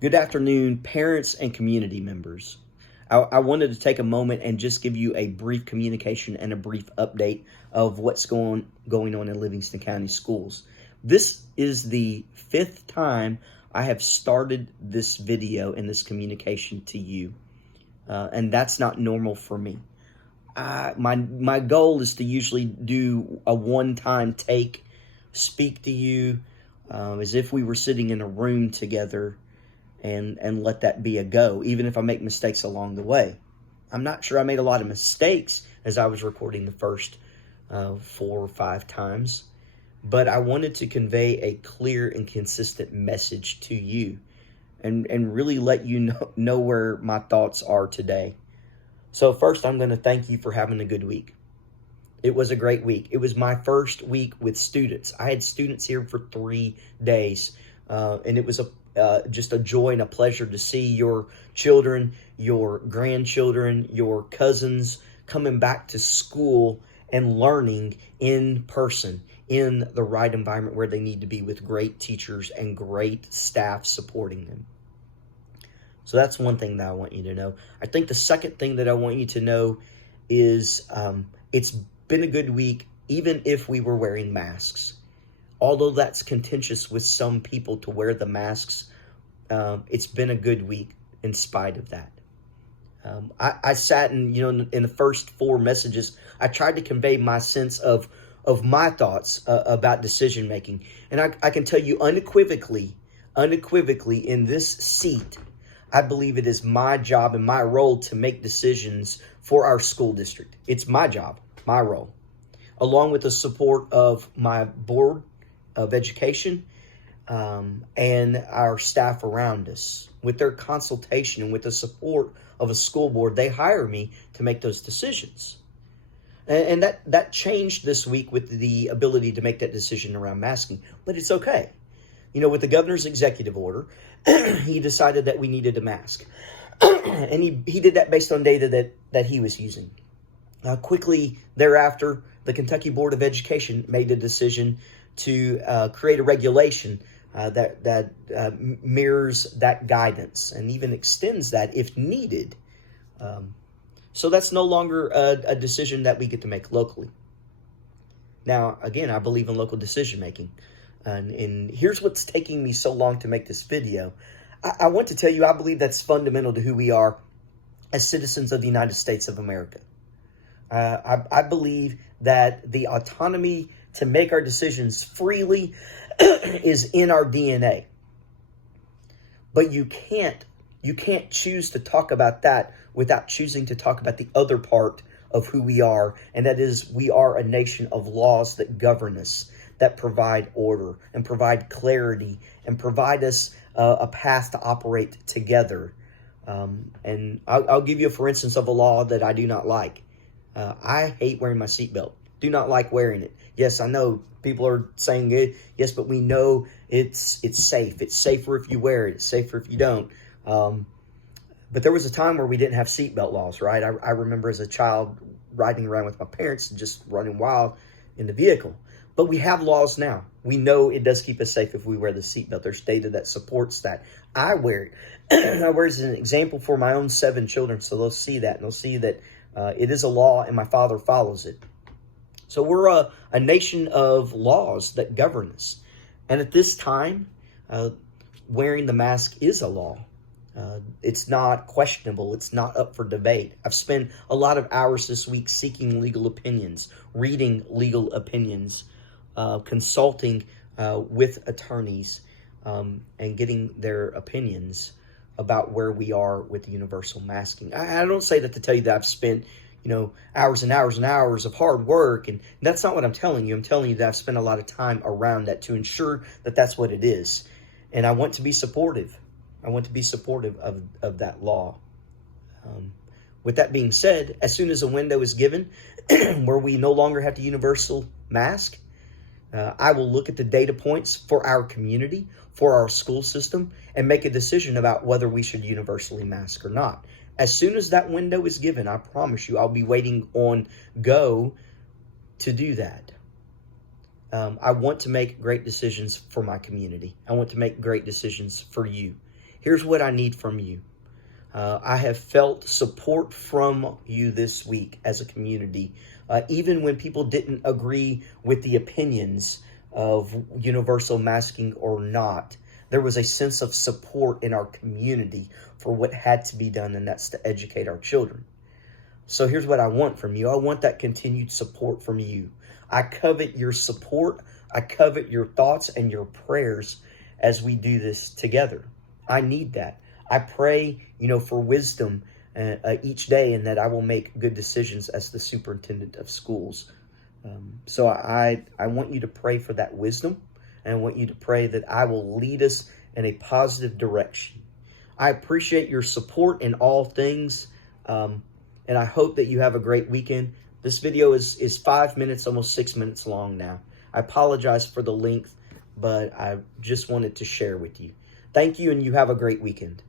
Good afternoon, parents and community members. I wanted to take a moment and just give you a brief communication and a brief update of what's going on in Livingston County Schools. This is the 5th time I have started this video and this communication to you, and that's not normal for me. My goal is to usually do a one-time take, speak to you as if we were sitting in a room together, and let that be a go, even if I make mistakes along the way. I'm not sure I made a lot of mistakes as I was recording the first 4 or 5 times, but I wanted to convey a clear and consistent message to you and really let you know where my thoughts are today. So first, I'm going to thank you for having a good week. It was a great week. It was my first week with students. I had students here for 3 days, and it was just a joy and a pleasure to see your children, your grandchildren, your cousins coming back to school and learning in person in the right environment where they need to be, with great teachers and great staff supporting them. So that's one thing that I want you to know. I think the second thing that I want you to know is it's been a good week, even if we were wearing masks. Although that's contentious with some people to wear the masks, it's been a good week in spite of that. I sat and, in the first 4 messages, I tried to convey my sense of my thoughts about decision making. And I can tell you unequivocally in this seat, I believe it is my job and my role to make decisions for our school district. It's my job, my role, along with the support of my board of education and our staff around us. With their consultation and with the support of a school board, they hire me to make those decisions. And that changed this week with the ability to make that decision around masking. But it's okay. With the governor's executive order, he decided that we needed a mask. And he did that based on data that he was using. Quickly thereafter, the Kentucky Board of Education made a decision to create a regulation that mirrors that guidance and even extends that if needed. So that's no longer a decision that we get to make locally. Now, again, I believe in local decision making. And here's what's taking me so long to make this video. I want to tell you, I believe that's fundamental to who we are as citizens of the United States of America. I believe that the autonomy to make our decisions freely is in our DNA. But you can't choose to talk about that without choosing to talk about the other part of who we are, and that is we are a nation of laws that govern us, that provide order and provide clarity and provide us a path to operate together. And I'll give you, for instance, of a law that I do not like. I hate wearing my seatbelt. Do not like wearing it. Yes, I know people are saying it. Yes, but we know it's safe. It's safer if you wear it. It's safer if you don't. But there was a time where we didn't have seatbelt laws, right? I remember as a child riding around with my parents and just running wild in the vehicle. But we have laws now. We know it does keep us safe if we wear the seatbelt. There's data that supports that. I wear it. I wear it as an example for my own 7 children, so they'll see that, and they'll see that it is a law and my father follows it. So we're a nation of laws that govern us. And at this time, wearing the mask is a law. It's not questionable. It's not up for debate. I've spent a lot of hours this week seeking legal opinions, reading legal opinions, consulting with attorneys, and getting their opinions about where we are with the universal masking. I don't say that to tell you that I've spent hours and hours and hours of hard work, and that's not what I'm telling you. I'm telling you that I've spent a lot of time around that to ensure that that's what it is. And I want to be supportive. I want to be supportive of that law. With that being said, as soon as a window is given where we no longer have the universal mask, I will look at the data points for our community, for our school system, and make a decision about whether we should universally mask or not. As soon as that window is given, I promise you, I'll be waiting on go to do that. I want to make great decisions for my community. I want to make great decisions for you. Here's what I need from you. I have felt support from you this week as a community, even when people didn't agree with the opinions of universal masking or not. There was a sense of support in our community for what had to be done, and that's to educate our children. So here's what I want from you. I want that continued support from you. I covet your support. I covet your thoughts and your prayers as we do this together. I need that. I pray, for wisdom each day, and that I will make good decisions as the superintendent of schools. So I want you to pray for that wisdom, and I want you to pray that I will lead us in a positive direction. I appreciate your support in all things, and I hope that you have a great weekend. This video is 5 minutes, almost 6 minutes long now. I apologize for the length, but I just wanted to share with you. Thank you, and you have a great weekend.